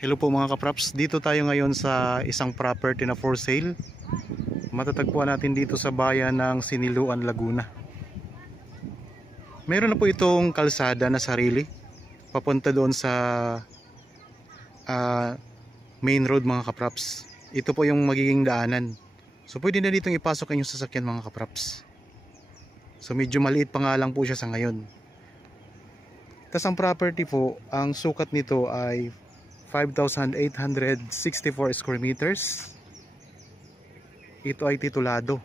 Hello po mga kapraps, dito tayo ngayon sa isang property na for sale. Matatagpuan natin dito sa bayan ng Siniluan, Laguna. Meron na po itong kalsada na sarili papunta doon sa main road mga kapraps. Ito po yung magiging daanan. So pwede na ditong ipasok ang inyong sasakyan mga kapraps. So medyo maliit pa nga lang po siya sa ngayon. Tas ang property po, ang sukat nito ay 5,864 square meters. Ito ay titulado.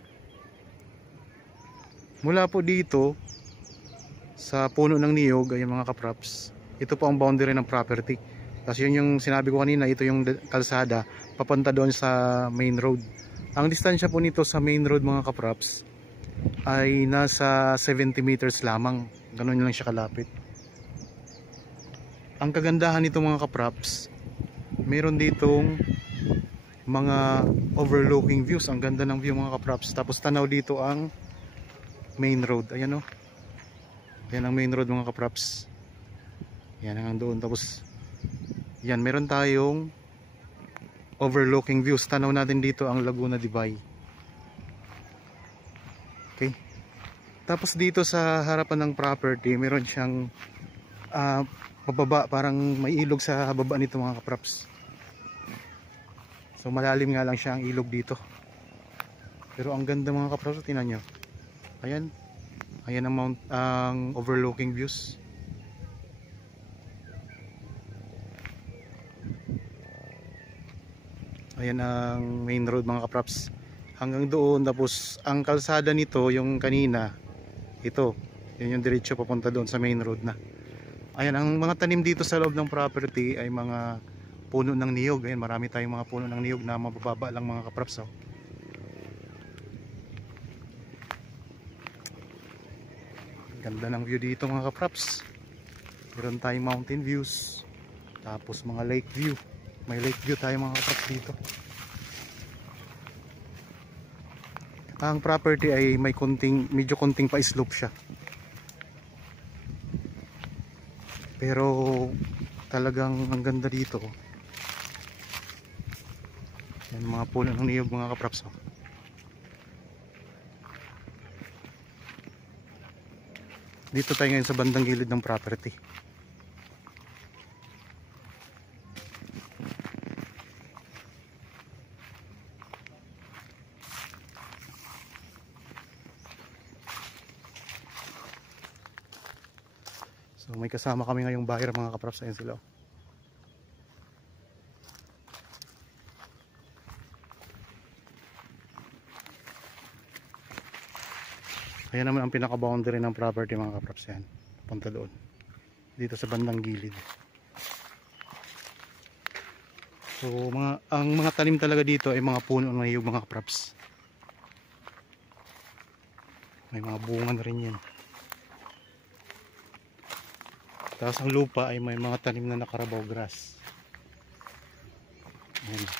Mula po dito sa puno ng niyog ay mga kapraps, ito po ang boundary ng property. Tapos yun yung sinabi ko kanina, ito yung kalsada papunta doon sa main road. Ang distansya po nito sa main road mga kapraps ay nasa 70 meters lamang. Ganun lang siya kalapit. Ang kagandahan nito mga kapraps, meron ditong mga overlooking views. Ang ganda ng view mga kapraps. Tapos tanaw dito ang main road. Ayan o. Ayan ang main road mga kapraps. Ayan ang doon. Tapos yan, meron tayong overlooking views. Tanaw natin dito ang Laguna de Bay. Okay. Tapos dito sa harapan ng property, meron siyang pababa, parang may ilog sa baba nito mga kapraps. So malalim nga lang siya ang ilog dito. Pero ang ganda mga kapraps, tingnan nyo. Ayan. Ayan ang overlooking views. Ayan ang main road mga kapraps. Hanggang doon, tapos ang kalsada nito, yung kanina, ito. Yun yung diretso papunta doon sa main road na. Ayan, ang mga tanim dito sa loob ng property ay mga puno ng niyog. Ayan, marami tayong mga puno ng niyog na mabababa lang mga kapraps. Oh. Ganda ng view dito mga kapraps. Meron tayong mountain views. Tapos mga lake view. May lake view tayo mga kapraps dito. Ang property ay may medyo konting pa-slope siya. Pero talagang ang ganda dito. Yan mga puno ng niyog mga kapraps. Dito tayo ngayon sa bandang gilid ng property. So may kasama kami ngayong buyer mga kapraps. Ayan sila. Ayan naman ang pinaka-boundary ng property mga kapraps. Yan. Punta doon. Dito sa bandang gilid. So ang mga tanim talaga dito ay mga puno ng niyog mga kapraps. May mga bunga na rin yan. Tapos ang lupa ay may mga tanim na nakarabaw grass. Ayan.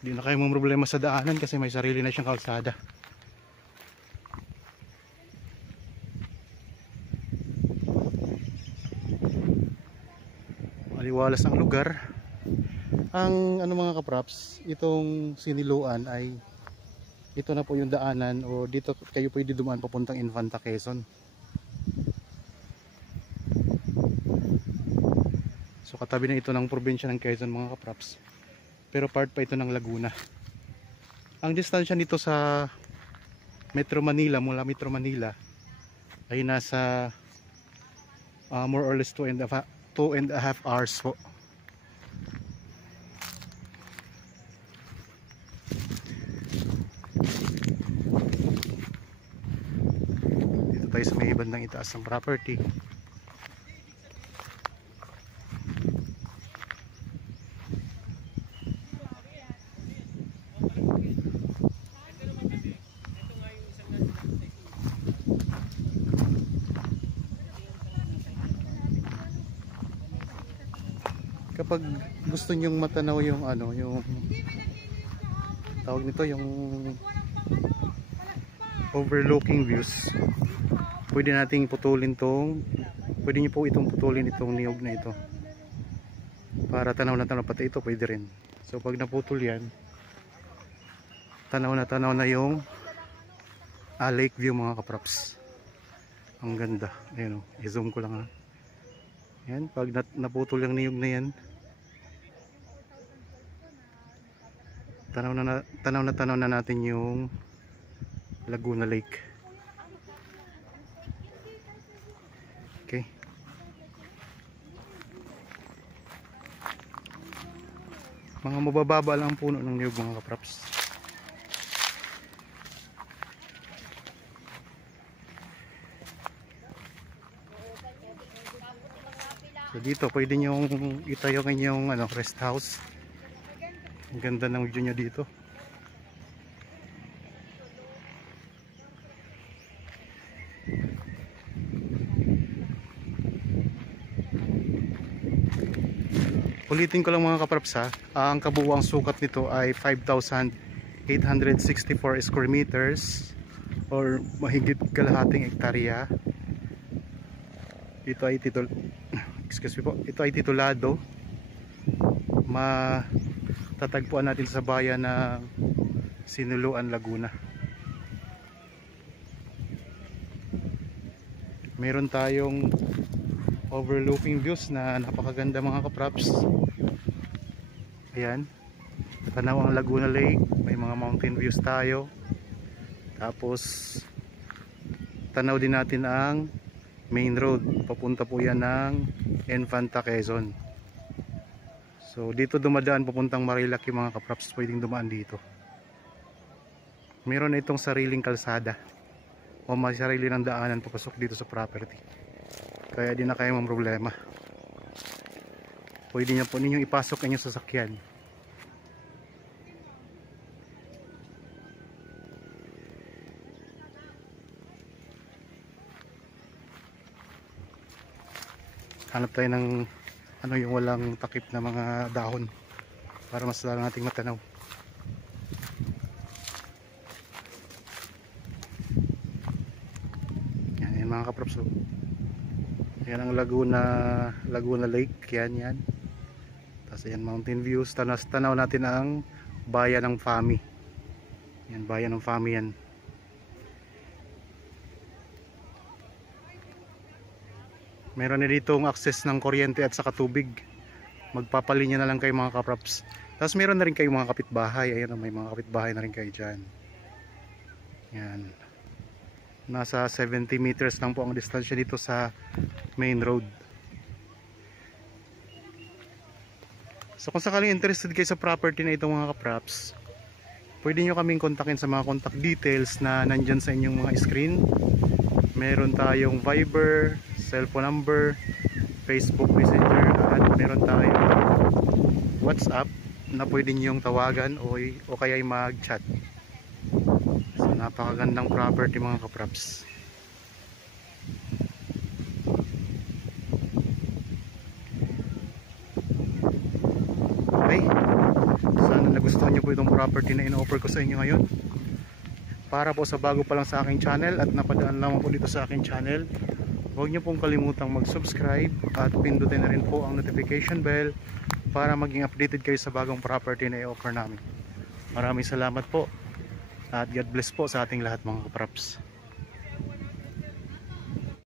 Hindi na kayo mong problema sa daanan kasi may sarili na siyang kalsada. Maliwalas ang lugar. Ang mga kapraps, itong Siniluan ay ito na po yung daanan o dito kayo pwede dumaan papuntang Infanta, Quezon. So katabi na ito ng probinsya ng Quezon mga kapraps. Pero part pa ito ng Laguna. Ang distansya nito sa Metro Manila, mula Metro Manila ay nasa more or less 2.5 hours po. Tayo sa may bandang itaas ng property. Kapag gusto nyong matanaw yung yung tawag nito, yung overlooking views, pwede nating putulin pwede nyo po itong putulin itong niyog na ito para tanaw na tanaw, pati ito pwede rin. So pag naputol yan, tanaw na yung lake view mga kaprops. Ang ganda. Ayan o, i-zoom ko lang ha. Yan, pag naputol yung niyog na yan, tanaw na natin yung Laguna Lake. Okay. Mga mabababa lang ang puno ng niyog mga kaprops. So dito pwede nyo itayo ang inyong rest house. Ang ganda ng view nyo dito. Ulitin ko lang mga kaprops ha, ang kabuuang sukat nito ay 5,864 square meters or mahigit kalahating hektarya. Ito ay ito ay titulado. Matatagpuan natin sa bayan ng Sinuluan, Laguna. Meron tayong overlooking views na napakaganda mga kaprops. Ayan, tanaw ang Laguna Lake, may mga mountain views tayo. Tapos tanaw din natin ang main road, papunta po yan ng Infanta, Quezon. So dito dumadaan papuntang Marilaki mga kaprops, pwedeng dumaan dito. Meron na itong sariling kalsada o may sarili ng daanan papasok dito sa property, kaya di na kayo mang problema. Pwede nyo po ninyong ipasok ang inyong sasakyan. Hanap tayo ng yung walang takip na mga dahon para mas lalo nating matanaw. Yan mga kaprops. Yan ang Laguna Lake, yan. Tapos yan mountain views, tanaw natin ang bayan ng Fami. Yan, bayan ng Fami yan. Meron na ditong access ng kuryente at saka tubig. Magpapalinya na lang kayo mga kaprops. Tapos meron na rin kayo mga kapitbahay. Ayan, may mga kapitbahay na rin kayo dyan. Yan. Nasa 70 meters lang po ang distansya dito sa main road. So kung sakaling interested kayo sa property na ito mga kaprops, pwede nyo kaming kontakin sa mga contact details na nandyan sa inyong mga screen. Meron tayong Viber, cellphone number, Facebook Messenger, at meron tayong WhatsApp na pwede nyong tawagan o kaya ay mag-chat. So napakagandang property mga kaprops. Okay, sana nagustuhan nyo po itong property na in-offer ko sa inyo ngayon. Para po sa bago pa lang sa aking channel at napadaan lamang po dito sa aking channel, huwag nyo pong kalimutang mag-subscribe at pindutin na rin po ang notification bell para maging updated kayo sa bagong property na i-offer namin. Maraming salamat po at God bless po sa ating lahat mga kaprops.